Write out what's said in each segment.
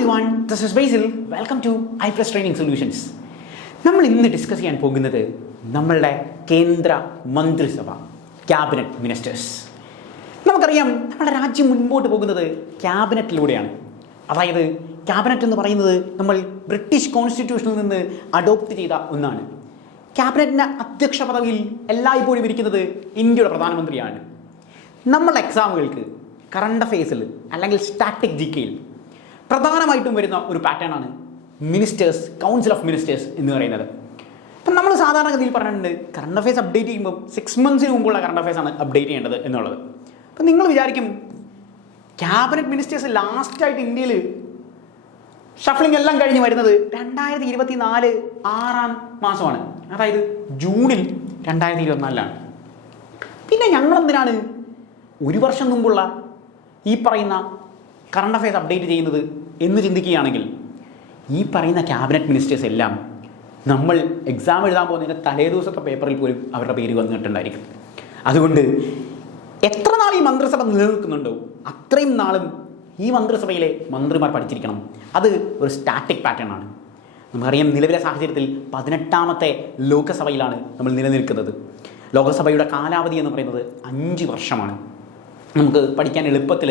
everyone, this is Basil. Welcome to iPlus Training Solutions. നമ്മൾ ഇന്ന് discuss ചെയ്യാൻ പോകുന്നത് നമ്മളുടെ കേന്ദ്ര മന്ത്രിസഭ, ക്യാബിനറ്റ് മിനിസ്റ്റേഴ്സ്. നമുക്കറിയാം നമ്മുടെ രാജ്യം മുൻപോട്ട് പോകുന്നത് ക്യാബിനറ്റിലൂടെയാണ്. അതായത് ക്യാബിനറ്റ് എന്ന് പറയുന്നത് നമ്മൾ ബ്രിട്ടീഷ് കോൺസ്റ്റിറ്റ്യൂഷനിൽ നിന്ന് അഡോപ്റ്റ് ചെയ്ത ഒന്നാണ്. ക്യാബിനറ്റിൻ്റെ അധ്യക്ഷ പദവിയിൽ എല്ലായ്പ്പോഴും ഇരിക്കുന്നത് ഇന്ത്യയുടെ പ്രധാനമന്ത്രിയാണ്. നമ്മളുടെ എക്സാമുകൾക്ക് കറണ്ട് അഫെയർസിൽ അല്ലെങ്കിൽ സ്റ്റാറ്റിക് ജികെയിൽ പ്രധാനമായിട്ടും വരുന്ന ഒരു പാറ്റേൺ ആണ് മിനിസ്റ്റേഴ്സ്, കൗൺസിൽ ഓഫ് മിനിസ്റ്റേഴ്സ് എന്ന് പറയുന്നത്. അപ്പം നമ്മൾ സാധാരണഗതിയിൽ പറഞ്ഞിട്ടുണ്ട് കറണ്ട് അഫെയർസ് അപ്ഡേറ്റ് ചെയ്യുമ്പോൾ 6 months മുമ്പുള്ള കറണ്ട് അഫെയർസ് ആണ് അപ്ഡേറ്റ് ചെയ്യേണ്ടത് എന്നുള്ളത്. അപ്പം നിങ്ങൾ വിചാരിക്കും ക്യാബിനറ്റ് മിനിസ്റ്റേഴ്സ് ലാസ്റ്റായിട്ട് ഇന്ത്യയിൽ ഷഫ്ലിംഗ് എല്ലാം കഴിഞ്ഞ് വരുന്നത് 2024 6th മാസമാണ്, അതായത് ജൂണിൽ 2024 പിന്നെ ഞങ്ങളെന്തിനാണ് 1 വർഷം മുമ്പുള്ള ഈ പറയുന്ന കറണ്ട് അഫെയർസ് അപ്ഡേറ്റ് ചെയ്യുന്നത് എന്ന് ചിന്തിക്കുകയാണെങ്കിൽ ഈ പറയുന്ന ക്യാബിനറ്റ് മിനിസ്റ്റേഴ്സ് എല്ലാം നമ്മൾ എക്സാം എഴുതാൻ പോകുന്നതിൻ്റെ തലേ ദിവസത്തെ പേപ്പറിൽ പോലും അവരുടെ പേര് വന്നിട്ടുണ്ടായിരിക്കും. അതുകൊണ്ട് എത്ര നാൾ ഈ മന്ത്രിസഭ നിലനിൽക്കുന്നുണ്ടോ അത്രയും നാളും ഈ മന്ത്രിസഭയിലെ മന്ത്രിമാർ പഠിച്ചിരിക്കണം. അത് ഒരു സ്റ്റാറ്റിക് പാറ്റേൺ ആണ്. നമുക്കറിയാം നിലവിലെ സാഹചര്യത്തിൽ 18ാമത്തെ ലോകസഭയിലാണ് നമ്മൾ നിലനിൽക്കുന്നത്. ലോകസഭയുടെ കാലാവധി എന്ന് പറയുന്നത് 5 വർഷമാണ്. നമുക്ക് പഠിക്കാൻ എളുപ്പത്തിൽ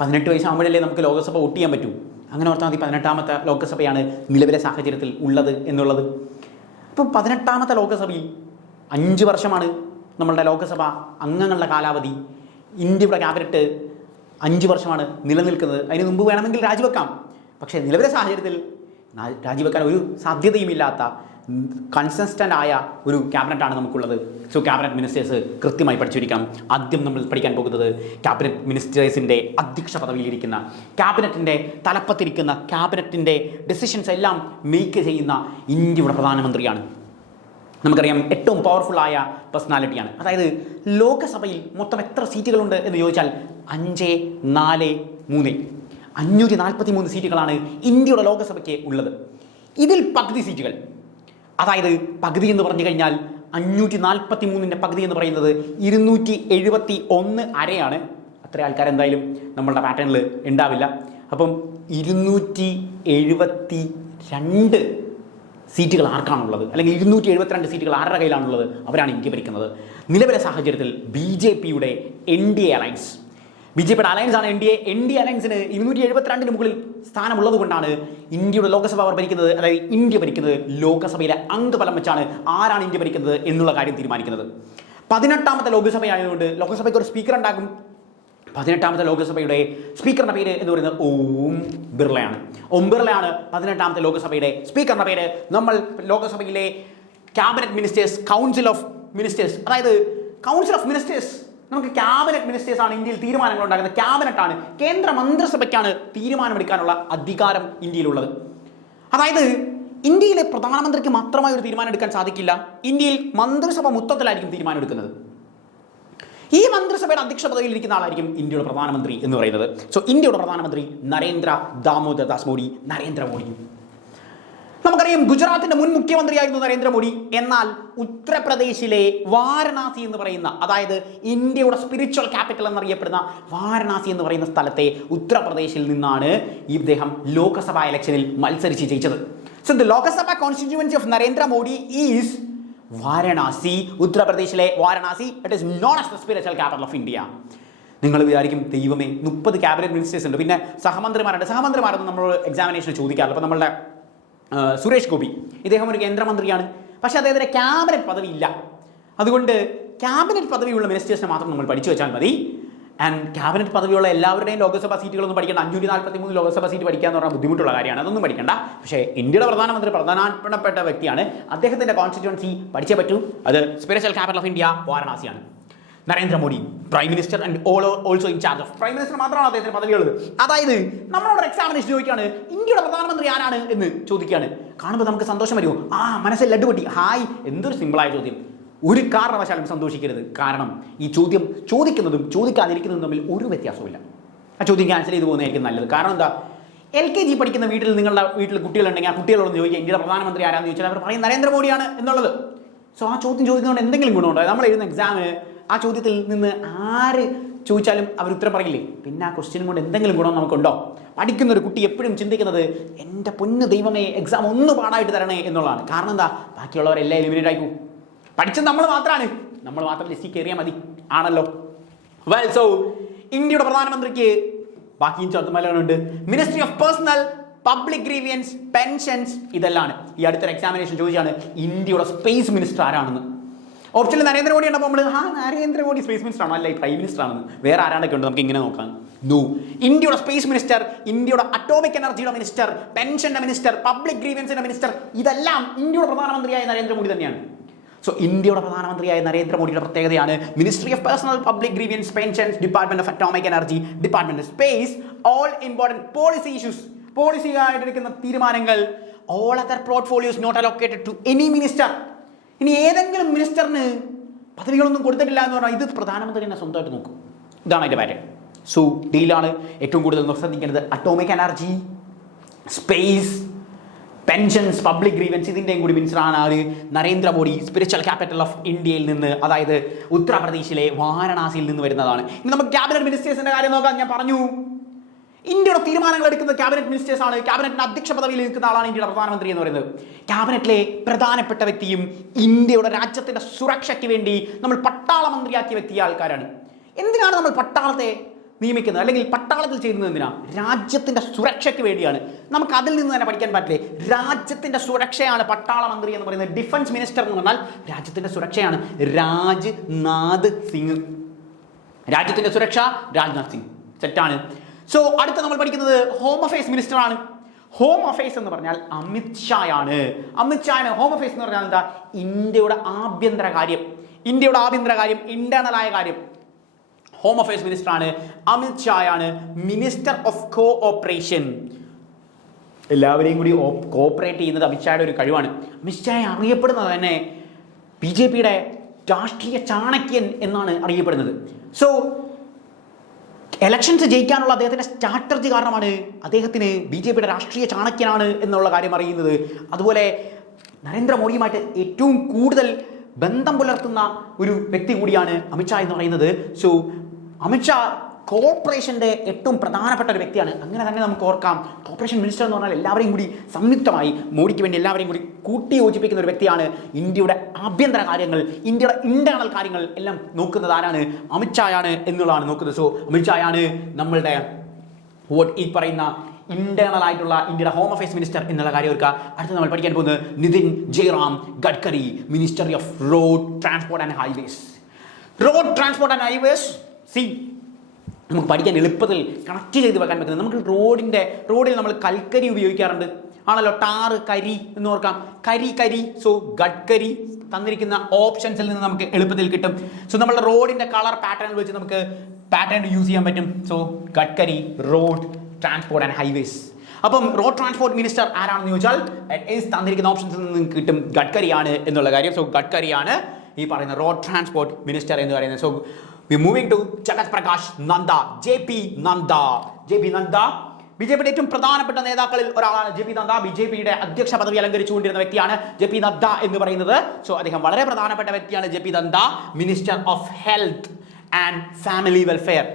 18 വയസ്സാകുമ്പോഴല്ലേ നമുക്ക് ലോകസഭ വോട്ട് ചെയ്യാൻ പറ്റൂ. അങ്ങനെ ഓർത്താൽ മതി 18ാമത്തെ ലോകസഭയാണ് നിലവിലെ സാഹചര്യത്തിൽ ഉള്ളത് എന്നുള്ളത്. അപ്പം 18ാമത്തെ ലോകസഭയിൽ 5 വർഷമാണ് നമ്മളുടെ ലോകസഭ അംഗങ്ങളുടെ കാലാവധി. ഇന്ത്യയുടെ ക്യാബിനറ്റ് 5 വർഷമാണ് നിലനിൽക്കുന്നത്. അതിന് മുമ്പ് വേണമെങ്കിൽ രാജിവെക്കാം. പക്ഷേ നിലവിലെ സാഹചര്യത്തിൽ രാജിവെക്കാൻ ഒരു സാധ്യതയുമില്ലാത്ത കൺസിസ്റ്റൻ്റ് ആയ ഒരു ക്യാബിനറ്റാണ് നമുക്കുള്ളത്. സോ ക്യാബിനറ്റ് മിനിസ്റ്റേഴ്സ് കൃത്യമായി പഠിച്ചിരിക്കണം. ആദ്യം നമ്മൾ പഠിക്കാൻ പോകുന്നത് ക്യാബിനറ്റ് മിനിസ്റ്റേഴ്സിൻ്റെ അധ്യക്ഷ പദവിയിലിരിക്കുന്ന, ക്യാബിനറ്റിൻ്റെ തലപ്പത്തിരിക്കുന്ന, ക്യാബിനറ്റിൻ്റെ ഡെസിഷൻസ് എല്ലാം മേക്ക് ചെയ്യുന്ന ഇന്ത്യയുടെ പ്രധാനമന്ത്രിയാണ്. നമുക്കറിയാം ഏറ്റവും പവർഫുള്ളായ പേഴ്സണാലിറ്റിയാണ്. അതായത് ലോകസഭയിൽ മൊത്തം എത്ര സീറ്റുകളുണ്ട് എന്ന് ചോദിച്ചാൽ 5, 4, 3 543 സീറ്റുകളാണ് ഇന്ത്യയുടെ ലോകസഭയ്ക്ക് ഉള്ളത്. ഇതിൽ പകുതി സീറ്റുകൾ, അതായത് പകുതി എന്ന് പറഞ്ഞു കഴിഞ്ഞാൽ 543ൻ്റെ പകുതി എന്ന് പറയുന്നത് 271 അരയാണ്. അത്ര ആൾക്കാർ എന്തായാലും നമ്മളുടെ പാറ്റേണിൽ ഉണ്ടാവില്ല. അപ്പം 272 സീറ്റുകൾ ആർക്കാണുള്ളത്, അല്ലെങ്കിൽ 272 സീറ്റുകൾ ആരുടെ കയ്യിലാണുള്ളത്? അവരാണ് ഇന്ത്യ ഭരിക്കുന്നത്. നിലവിലെ സാഹചര്യത്തിൽ BJPയുടെ NDA അലയൻസ്, BJPയുടെ അലയൻസ് ആണ് NDA. NDA അലയൻസിന് 272 മുകളിൽ സ്ഥാനമുള്ളത് കൊണ്ടാണ് ഇന്ത്യയുടെ ലോകസഭ അവർ ഭരിക്കുന്നത്. അതായത് ഇന്ത്യ ഭരിക്കുന്നത് ലോകസഭയിലെ അംഗബലം വെച്ചാണ് ആരാണ് ഇന്ത്യ ഭരിക്കുന്നത് എന്നുള്ള കാര്യം തീരുമാനിക്കുന്നത്. 18ാമത്തെ ലോകസഭയായതുകൊണ്ട് ലോകസഭയ്ക്ക് ഒരു സ്പീക്കർ ഉണ്ടാകും. 18ാമത്തെ ലോകസഭയുടെ സ്പീക്കറിൻ്റെ പേര് എന്ന് പറയുന്നത് ഓം ബിർളയാണ്. ഓം ബിർളയാണ് 18ാമത്തെ ലോകസഭയുടെ സ്പീക്കറിൻ്റെ പേര്. നമ്മൾ ലോകസഭയിലെ cabinet ministers, council of ministers, അതായത് കൗൺസിൽ ഓഫ് മിനിസ്റ്റേഴ്സ്, നമുക്ക് ക്യാബിനറ്റ് മിനിസ്റ്റേഴ്സ് ആണ് ഇന്ത്യയിൽ തീരുമാനങ്ങൾ ഉണ്ടാക്കുന്നത്. ക്യാബിനറ്റാണ്, കേന്ദ്ര മന്ത്രിസഭയ്ക്കാണ് തീരുമാനമെടുക്കാനുള്ള അധികാരം ഇന്ത്യയിലുള്ളത്. അതായത് ഇന്ത്യയിലെ പ്രധാനമന്ത്രിക്ക് മാത്രമായി ഒരു തീരുമാനം എടുക്കാൻ സാധിക്കില്ല. ഇന്ത്യയിൽ മന്ത്രിസഭ മൊത്തത്തിലായിരിക്കും തീരുമാനം എടുക്കുന്നത്. ഈ മന്ത്രിസഭയുടെ അധ്യക്ഷ പദവിയിൽ ഇരിക്കുന്ന ആളായിരിക്കും ഇന്ത്യയുടെ പ്രധാനമന്ത്രി എന്ന് പറയുന്നത്. സോ ഇന്ത്യയുടെ പ്രധാനമന്ത്രി നരേന്ദ്ര ദാമോദർ ദാസ് മോഡി, നരേന്ദ്രമോദി. നമുക്കറിയാം ഗുജറാത്തിൻ്റെ മുൻ മുഖ്യമന്ത്രിയായിരുന്നു നരേന്ദ്രമോദി. എന്നാൽ ഉത്തർപ്രദേശിലെ വാരണാസി എന്ന് പറയുന്ന, അതായത് ഇന്ത്യയുടെ സ്പിരിച്വൽ ക്യാപിറ്റൽ എന്നറിയപ്പെടുന്ന വാരണാസി എന്ന് പറയുന്ന സ്ഥലത്തെ ഉത്തർപ്രദേശിൽ നിന്നാണ് ഇദ്ദേഹം ലോകസഭാ ഇലക്ഷനിൽ മത്സരിച്ച് ജയിച്ചത്. So the Lok Sabha constituency of Narendra Modi is Varanasi, ഉത്തർപ്രദേശിലെ Varanasi. It is known as the spiritual capital of India. നിങ്ങൾ വിചാരിക്കും ദൈവമേ 30 ക്യാബിനറ്റ് മിനിസ്റ്റേഴ്സ് ഉണ്ട്, പിന്നെ സഹമന്ത്രിമാരുണ്ട്. സഹമന്ത്രിമാരൊന്നും നമ്മൾ എക്സാമിനേഷൻ ചോദിക്കാറില്ല. അപ്പോൾ നമ്മളുടെ സുരേഷ് ഗോപി, ഇദ്ദേഹം ഒരു കേന്ദ്രമന്ത്രിയാണ്, പക്ഷേ അദ്ദേഹത്തിന് ക്യാബിനറ്റ് പദവി ഇല്ല. അതുകൊണ്ട് ക്യാബിനറ്റ് പദവിയുള്ള മിനിസ്റ്റേഴ്സിനെ മാത്രം നമ്മൾ പഠിച്ചു വെച്ചാൽ മതി. ആൻഡ് ക്യാബിനറ്റ് പദവിയുള്ള എല്ലാവരുടെയും ലോകസഭാ സീറ്റുകളൊന്നും പഠിക്കേണ്ട. 543 ലോകസഭാ സീറ്റ് പഠിക്കുക എന്ന് പറഞ്ഞാൽ ബുദ്ധിമുട്ടുള്ള കാര്യമാണ്, അതൊന്നും പഠിക്കേണ്ട. പക്ഷേ ഇന്ത്യയുടെ പ്രധാനമന്ത്രി പ്രധാനപ്പെട്ട വ്യക്തിയാണ്, അദ്ദേഹത്തിൻ്റെ കോൺസ്റ്റിറ്റ്യുവൻസി പഠിച്ചേ പറ്റൂ. അത് സ്പിരിച്വൽ ക്യാപിറ്റൽ ഓഫ് ഇന്ത്യ വാരണാസിയാണ്. Narendra Modi prime minister and also in charge of prime minister മാത്രമാണ് അദ്ദേഹത്തിന് പദവിയുള്ളത്. അതായത് നമ്മളോട് എക്സാമിനേഷൻ ചോദിക്കുകയാണ് ഇന്ത്യയുടെ പ്രധാനമന്ത്രി ആരാണ് എന്ന് ചോദിക്കുകയാണ്. കാണുമ്പോൾ നമുക്ക് സന്തോഷം വരുമോ? മനസ്സിൽ ലഡ്ഡു പൊട്ടി. ഹായ്, എന്തൊരു സിമ്പിളായ ചോദ്യം. ഒരു കാരണവശാലും സന്തോഷിക്കരുത്. കാരണം ഈ ചോദ്യം ചോദിക്കുന്നതും ചോദിക്കാതിരിക്കുന്നതും തമ്മിൽ ഒരു വ്യത്യാസവുമില്ല. ആ ചോദ്യം ക്യാൻസൽ ചെയ്ത് പോകുന്നതായിരിക്കും നല്ലത്. കാരണം എന്താ, LKG പഠിക്കുന്ന നിങ്ങളുടെ വീട്ടിൽ കുട്ടികളുണ്ടെങ്കിൽ ആ കുട്ടികളോട് ചോദിക്കുക ഇന്ത്യയുടെ പ്രധാനമന്ത്രി ആരാന്ന് ചോദിച്ചാൽ അവർ പറയും നരേന്ദ്രമോദിയാണ് എന്നുള്ളത്. സോ ആ ചോദ്യം ചോദിക്കുന്നതുകൊണ്ട് എന്തെങ്കിലും ഗുണമുണ്ടോ? നമ്മൾ എഴുതുന്ന എക്സാമിന് ആ ചോദ്യത്തിൽ നിന്ന് ആര് ചോദിച്ചാലും അവർ ഉത്തരം പറയില്ലേ? പിന്നെ ആ ക്വസ്റ്റ്യനും കൊണ്ട് എന്തെങ്കിലും ഗുണം നമുക്കുണ്ടോ? പഠിക്കുന്ന ഒരു കുട്ടി എപ്പോഴും ചിന്തിക്കുന്നത് എൻ്റെ പൊന്ന് ദൈവമേ എക്സാം ഒന്ന് പാടായിട്ട് തരണേ എന്നുള്ളതാണ്. കാരണം എന്താ? ബാക്കിയുള്ളവരെല്ലാം എലിമിനേറ്റ് ആയിപ്പോവും. പഠിച്ചത് നമ്മൾ മാത്രം ലിസ്റ്റിൽ കയറിയാൽ മതി ആണല്ലോ. വെൽ, സോ ഇന്ത്യയുടെ പ്രധാനമന്ത്രിക്ക് ബാക്കിയും ചോദ്യമല്ലുണ്ട്. Ministry of personnel public grievances pensions ഇതെല്ലാം. ഈ അടുത്തൊരു എക്സാമിനേഷൻ ചോദിച്ചാണ് ഇന്ത്യയുടെ സ്പേസ് മിനിസ്റ്റർ ആരാണെന്ന്. ഓപ്ഷനിൽ നരേന്ദ്രമോദി ഉണ്ടപ്പോൾ നമ്മൾ നരേന്ദ്രമോദി സ്പേസ് മിനിസ്റ്റർ ആണോ? അല്ല, ഈ പ്രൈം മിനിസ്റ്റർ ആണെന്ന്. വേറെ ആരാണ്ടൊക്കെ ഉണ്ട്, നമുക്ക് ഇങ്ങനെ നോക്കാം. ഇന്ത്യയുടെ സ്പേസ് മിനിസ്റ്റർ, ഇന്ത്യയുടെ അറ്റോമിക് എനർജിയുടെ മിനിസ്റ്റർ, പെൻഷന്റെ മിനിസ്റ്റർ, പബ്ലിക് ഗ്രീവിയൻസിന്റെ മിനിസ്റ്റർ, ഇതെല്ലാം ഇന്ത്യയുടെ പ്രധാനമന്ത്രിയായ നരേന്ദ്രമോദി തന്നെയാണ്. സോ ഇന്ത്യയുടെ പ്രധാനമന്ത്രിയായ നരേന്ദ്രമോദിയുടെ പ്രത്യേകതയാണ് ministry of personnel public grievances pensions, department of atomic energy, department of space, all important policy issues, പോളിസിയായിട്ടെടുക്കുന്ന തീരുമാനങ്ങൾ, all other portfolios not allocated to any minister. ഇനി ഏതെങ്കിലും മിനിസ്റ്ററിന് പദവികളൊന്നും കൊടുത്തിട്ടില്ല എന്ന് പറഞ്ഞാൽ ഇത് പ്രധാനമന്ത്രി തന്നെ സ്വന്തമായിട്ട് നോക്കും. ഇതാണ് അതിൻ്റെ പാറ്റേൺ. സോ ഡീലാണ് ഏറ്റവും കൂടുതൽ ശ്രദ്ധിക്കേണ്ടത് atomic energy, space, pensions, public grievance, ഇതിൻ്റെയും കൂടി മിനിസ്റ്ററാണ് നരേന്ദ്രമോദി. സ്പിരിച്വൽ ക്യാപിറ്റൽ ഓഫ് ഇന്ത്യയിൽ നിന്ന്, അതായത് ഉത്തർപ്രദേശിലെ വാരണാസിയിൽ നിന്ന് വരുന്നതാണ്. ഇനി നമുക്ക് ക്യാബിനറ്റ് മിനിസ്റ്റേഴ്സിന്റെ കാര്യം നോക്കാം. ഞാൻ പറഞ്ഞു ഇന്ത്യയുടെ തീരുമാനങ്ങൾ എടുക്കുന്ന ക്യാബിനറ്റ് മിനിസ്റ്റേഴ്സ് ആണ്. ക്യാബിനറ്റിന്റെ അധ്യക്ഷ പദവിയിൽ നിൽക്കുന്ന ആളാണ് ഇന്ത്യയുടെ പ്രധാനമന്ത്രി എന്ന് പറയുന്നത്. ക്യാബിനറ്റിലെ പ്രധാനപ്പെട്ട വ്യക്തിയും ഇന്ത്യയുടെ രാജ്യത്തിന്റെ സുരക്ഷയ്ക്ക് വേണ്ടി നമ്മൾ പട്ടാള മന്ത്രിയാക്കിയ വ്യക്തിയ ആൾക്കാരാണ്. എന്തിനാണ് നമ്മൾ പട്ടാളത്തെ നിയമിക്കുന്നത് അല്ലെങ്കിൽ പട്ടാളത്തിൽ ചേരുന്നത്? എന്തിനാ? രാജ്യത്തിന്റെ സുരക്ഷയ്ക്ക് വേണ്ടിയാണ്. നമുക്ക് അതിൽ നിന്ന് തന്നെ പഠിക്കാൻ പറ്റില്ലേ? രാജ്യത്തിന്റെ സുരക്ഷയാണ് പട്ടാള മന്ത്രി എന്ന് പറയുന്നത്. ഡിഫൻസ് മിനിസ്റ്റർ എന്ന് പറഞ്ഞാൽ രാജ്യത്തിന്റെ സുരക്ഷയാണ്. രാജ്നാഥ് സിംഗ്, രാജ്യത്തിന്റെ സുരക്ഷ രാജ്നാഥ് സിംഗ്. സെറ്റാണ്. സോ അടുത്ത നമ്മൾ പഠിക്കുന്നത് ഹോം അഫയേഴ്സ് മിനിസ്റ്റർ ആണ്. ഹോം അഫയേഴ്സ് എന്ന് പറഞ്ഞാൽ അമിത് ഷായാണ്. അമിത് ഷായാണ് ഹോം അഫയേഴ്സ് എന്ന് പറഞ്ഞാൽ എന്താ? ഇന്ത്യയുടെ ആഭ്യന്തര കാര്യം, ഇന്റേണൽ ആയ കാര്യം. ഹോം അഫയേഴ്സ് മിനിസ്റ്റർ ആണ് അമിത് ഷായാണ്. മിനിസ്റ്റർ ഓഫ് കോഓപ്പറേഷൻ, എല്ലാവരെയും കൂടി കോഓപ്പറേറ്റ് ചെയ്യുന്നത് അമിത് ഷായുടെ ഒരു കഴിവാണ്. അമിത് ഷായെ അറിയപ്പെടുന്നത് തന്നെ BJPയുടെ രാഷ്ട്രീയ ചാണക്യൻ എന്നാണ് അറിയപ്പെടുന്നത്. സോ എലക്ഷൻസ് ജയിക്കാനുള്ള അദ്ദേഹത്തിൻ്റെ സ്ട്രാറ്റജി കാരണമാണ് അദ്ദേഹത്തിന് BJPയുടെ രാഷ്ട്രീയ ചാണക്യനാണ് എന്നുള്ള കാര്യം അറിയുന്നത്. അതുപോലെ നരേന്ദ്രമോദിയുമായിട്ട് ഏറ്റവും കൂടുതൽ ബന്ധം പുലർത്തുന്ന ഒരു വ്യക്തി കൂടിയാണ് അമിത്ഷാ എന്ന് പറയുന്നത്. സോ അമിത്ഷാ കോർപ്പറേഷൻ്റെ ഏറ്റവും പ്രധാനപ്പെട്ട ഒരു വ്യക്തിയാണ്. അങ്ങനെ തന്നെ നമുക്ക് ഓർക്കാം, കോർപ്പറേഷൻ മിനിസ്റ്റർ എന്ന് പറഞ്ഞാൽ എല്ലാവരെയും കൂടി സംയുക്തമായി മോഡിക്ക് വേണ്ടി എല്ലാവരെയും കൂടി കൂട്ടി യോജിപ്പിക്കുന്ന ഒരു വ്യക്തിയാണ്. ഇന്ത്യയുടെ ആഭ്യന്തര കാര്യങ്ങൾ, ഇന്ത്യയുടെ ഇന്റേണൽ കാര്യങ്ങൾ എല്ലാം നോക്കുന്നത് ആരാണ്? അമിത്ഷായാണ് എന്നുള്ളതാണ് നോക്കുന്നത്. സോ അമിത്ഷായാണ് നമ്മളുടെ ഈ പറയുന്ന ഇന്റേണൽ ആയിട്ടുള്ള ഇന്ത്യയുടെ ഹോം അഫയേഴ്സ് മിനിസ്റ്റർ എന്നുള്ള കാര്യം ഓർക്കുക. അടുത്ത് നമ്മൾ പഠിക്കാൻ പോകുന്നത് Nitin Jairam Gadkari, ministry of road transport and highways. Road transport and highways നമുക്ക് പഠിക്കാൻ എളുപ്പത്തിൽ കണക്ട് ചെയ്ത് വെക്കാൻ പറ്റുന്നത്. നമുക്ക് റോഡിൽ നമ്മൾ കൽക്കരി ഉപയോഗിക്കാറുണ്ട് ആണല്ലോ, ടാറ്, കരി എന്ന് ഓർക്കാം. കരി. സോ ഗഡ്കരി തന്നിരിക്കുന്ന ഓപ്ഷൻസിൽ നിന്ന് നമുക്ക് എളുപ്പത്തിൽ കിട്ടും. സോ നമ്മളുടെ റോഡിന്റെ കളർ പാറ്റേൺ വെച്ച് നമുക്ക് പാറ്റേൺ യൂസ് ചെയ്യാൻ പറ്റും. So Gadkari, road transport and highways. അപ്പം റോഡ് ട്രാൻസ്പോർട്ട് മിനിസ്റ്റർ ആരാണെന്ന് ചോദിച്ചാൽ തന്നിരിക്കുന്ന ഓപ്ഷൻസിൽ നിന്ന് കിട്ടും ഗഡ്കരിയാണ് എന്നുള്ള കാര്യം. സോ ഗഡ്കരിയാണ് ഈ പറയുന്ന റോഡ് ട്രാൻസ്പോർട്ട് മിനിസ്റ്റർ എന്ന് പറയുന്നത്. So we moving to Jagat Prakash Nanda, JP Nanda. BJPയുടെ ഏറ്റവും പ്രധാനപ്പെട്ട നേതാക്കളിൽ ഒരാളാണ് JP നദ്ദ. BJPയുടെ അധ്യക്ഷ പദവി അലങ്കരിച്ചുകൊണ്ടിരുന്ന വ്യക്തിയാണ് JP നദ്ദ എന്ന് പറയുന്നത്. സോ അദ്ദേഹം വളരെ പ്രധാനപ്പെട്ട വ്യക്തിയാണ് JP Nadda, minister of health and family welfare.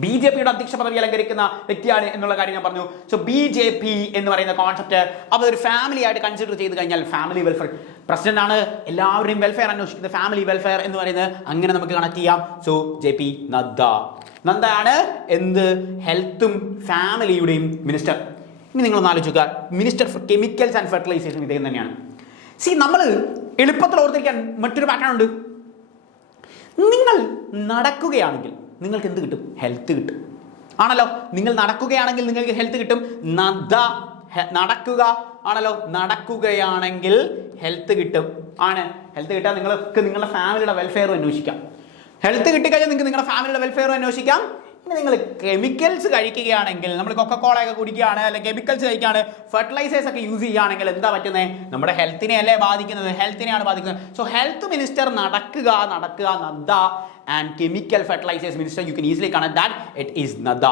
BJPയുടെ അധ്യക്ഷ പദവി അലങ്കരിക്കുന്ന വ്യക്തിയാണ് എന്നുള്ള കാര്യം ഞാൻ പറഞ്ഞു. സോ BJP എന്ന് പറയുന്ന കോൺസെപ്റ്റ് അപ്പോൾ ഒരു ഫാമിലി ആയിട്ട് കൺസിഡർ ചെയ്ത് കഴിഞ്ഞാൽ ഫാമിലി വെൽഫെയർ, പ്രസിഡന്റ് ആണ് എല്ലാവരുടെയും വെൽഫെയർ അന്വേഷിക്കുന്നത്, ഫാമിലി വെൽഫെയർ എന്ന് പറയുന്നത് അങ്ങനെ നമുക്ക് കണക്ട് ചെയ്യാം. സോ JP നദ്ദയാണ് എന്ത്? ഹെൽത്തും ഫാമിലിയുടെയും മിനിസ്റ്റർ. ഇനി നിങ്ങളൊന്ന് ആലോചിക്കുക, minister for chemicals and fertilization ഇദ്ദേഹം തന്നെയാണ്. നമ്മൾ എളുപ്പത്തിൽ ഓർത്തിരിക്കാൻ മറ്റൊരു പാറ്റേൺ ഉണ്ട്. നിങ്ങൾ നടക്കുകയാണെങ്കിൽ നിങ്ങൾക്ക് എന്ത് കിട്ടും? ഹെൽത്ത് കിട്ടും ആണല്ലോ. നിങ്ങൾ നടക്കുകയാണെങ്കിൽ നിങ്ങൾക്ക് ഹെൽത്ത് കിട്ടും. നടക്കുക ആണല്ലോ, നടക്കുകയാണെങ്കിൽ ഹെൽത്ത് കിട്ടും ആണ്. ഹെൽത്ത് കിട്ടാൻ നിങ്ങൾക്ക് നിങ്ങളുടെ ഫാമിലിയുടെ വെൽഫെയറും അന്വേഷിക്കാം. ഹെൽത്ത് കിട്ടിക്കഴിഞ്ഞാൽ നിങ്ങൾക്ക് നിങ്ങളുടെ ഫാമിലിയുടെ വെൽഫെയറും അന്വേഷിക്കാം. ഇനി നിങ്ങൾ കെമിക്കൽസ് കഴിക്കുകയാണെങ്കിൽ, നമ്മൾ കൊക്കക്കോളയൊക്കെ കുടിക്കുകയാണ്, അല്ലെങ്കിൽ കെമിക്കൽസ് കഴിക്കുകയാണ്, ഫെർട്ടിലൈസേഴ്സ് ഒക്കെ യൂസ് ചെയ്യുകയാണെങ്കിൽ എന്താ പറ്റുന്നത്? നമ്മുടെ ഹെൽത്തിനെ അല്ലേ ബാധിക്കുന്നത്? ഹെൽത്തിനെയാണ് ബാധിക്കുന്നത്. സോ ഹെൽത്ത് മിനിസ്റ്റർ നടക്കുക Nadda, and chemical fertilisers minister you can easily connect that it is Nadda.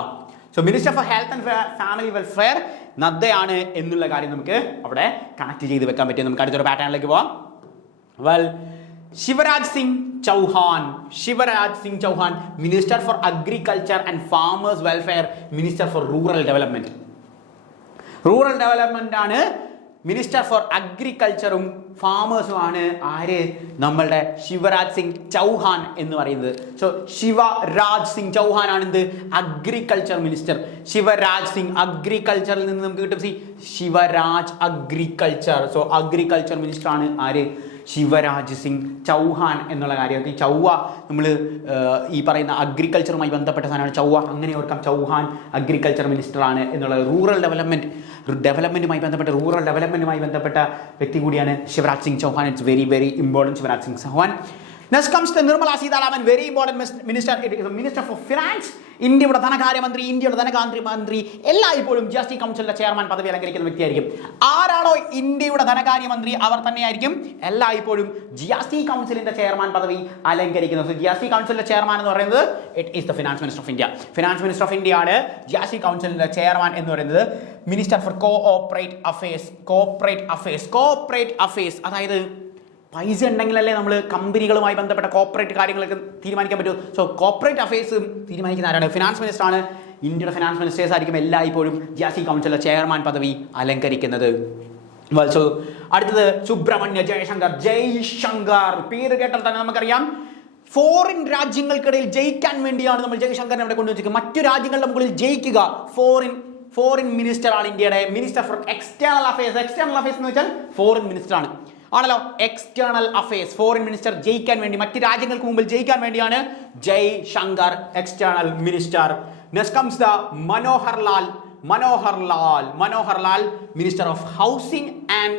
So minister for health and family welfare നദ്ദയാണ് എന്നുള്ള കാര്യം നമുക്ക് അവിടെ കണക്ട് ചെയ്ത് വെക്കാൻ പറ്റും. നമുക്ക് അടുത്തൊരു പാറ്റേണിലേക്ക് പോവാം. Well, Shivraj Singh Chouhan, Shivraj Singh Chouhan, minister for agriculture and farmers welfare, minister for rural development. Rural development ആണ് മിനിസ്റ്റർ ഫോർ അഗ്രികൾച്ചറും ഫാമേഴ്സും ആണ് ആര്? നമ്മളുടെ ശിവരാജ് സിംഗ് ചൗഹാൻ എന്ന് പറയുന്നത്. സോ ശിവരാജ് സിംഗ് ചൗഹാൻ ആണ് എന്ത്? Agriculture minister. ശിവരാജ് സിംഗ് അഗ്രികൾച്ചറിൽ നിന്ന് നമുക്ക് കിട്ടും Shivraj agriculture. So agriculture minister ആണ് ആര്? ശിവരാജ് സിംഗ് ചൗഹാൻ എന്നുള്ള കാര്യമൊക്കെ. ഈ ചൗവ നമ്മൾ ഈ പറയുന്ന അഗ്രികൾച്ചറുമായി ബന്ധപ്പെട്ട സാധനമാണ് ചൗവ. അങ്ങനെ ഓർക്കാം, ചൗഹാൻ അഗ്രികൾച്ചർ മിനിസ്റ്റർ ആണ് എന്നുള്ളത്. റൂറൽ ഡെവലപ്മെന്റുമായി ബന്ധപ്പെട്ട റൂറൽ ഡെവലപ്മെന്റുമായി ബന്ധപ്പെട്ട വ്യക്തി കൂടിയാണ് Shivraj Singh Chouhan. It's very very important. Shivraj Singh Chouhan. Next comes the Nirmala Sitharaman, very important minister. It is the Minister for Finance. ഇന്ത്യയുടെ ധനകാര്യമന്ത്രി, ഇന്ത്യയുടെ ധനകാര്യമന്ത്രി എല്ലായ്പ്പോഴും ജി എസ് ടി കൗൺസിലിന്റെ ചെയർമാൻ പദവി അലങ്കരിക്കുന്ന വ്യക്തിയായിരിക്കും. ആരാണോ ഇന്ത്യയുടെ ധനകാര്യമന്ത്രി അവർ തന്നെയായിരിക്കും എല്ലായ്പ്പോഴും ജി എസ് ടി കൗൺസിലിന്റെ ചെയർമാൻ പദവി അലങ്കരിക്കുന്നത്. ജി എസ് ടി കൗൺസിലിന്റെ ചെയർമാൻ എന്ന് പറയുന്നത് it is the finance minister of India. Finance minister of India ആണ് ജി എസ് ടി കൗൺസിലിന്റെ ചെയർമാൻ എന്ന് പറയുന്നത്. മിനിസ്റ്റർ ഫോർ കോഓപ്പറേറ്റ് അഫയേഴ്സ്, അതായത് പൈസ ഉണ്ടെങ്കിലല്ലേ നമ്മൾ കമ്പനികളുമായി ബന്ധപ്പെട്ട കോർപ്പറേറ്റ് കാര്യങ്ങളൊക്കെ തീരുമാനിക്കാൻ പറ്റൂ. സോ കോർപ്പറേറ്റ് അഫയേഴ്സും തീരുമാനിക്കുന്ന ആരാണ്? ഫിനാൻസ് മിനിസ്റ്റർ ആണ്. ഇന്ത്യയുടെ ഫിനാൻസ് മിനിസ്റ്റേഴ്സ് ആയിരിക്കും എല്ലായ്പ്പോഴും ജി എസ് ടി കൗൺസിലിലെ ചെയർമാൻ പദവി അലങ്കരിക്കുന്നത്. സോ അടുത്തത് സുബ്രഹ്മണ്യ ജയശങ്കർ. പേര് കേട്ടാൽ തന്നെ നമുക്കറിയാം, ഫോറിൻ രാജ്യങ്ങൾക്കിടയിൽ ജയിക്കാൻ വേണ്ടിയാണ് നമ്മൾ ജയശങ്കറിനെ അവിടെ കൊണ്ടുവച്ചിരിക്കുന്നത്. മറ്റു രാജ്യങ്ങളുടെ മുകളിൽ ജയിക്കുക. ഫോറിൻ മിനിസ്റ്റർ ആണ് ഇന്ത്യയുടെ minister for external affairs. External affairs എന്ന് വെച്ചാൽ ഫോറിൻ മിനിസ്റ്റർ ആണല്ലോ. എക്സ്റ്റേണൽ അഫയേഴ്സ്, ഫോറിൻ മിനിസ്റ്റർ ജയിക്കാൻ വേണ്ടി, മറ്റ് രാജ്യങ്ങൾക്ക് മുമ്പിൽ ജയിക്കാൻ വേണ്ടിയാണ് Jaishankar external minister. Next comes the Manohar Lal, minister of housing and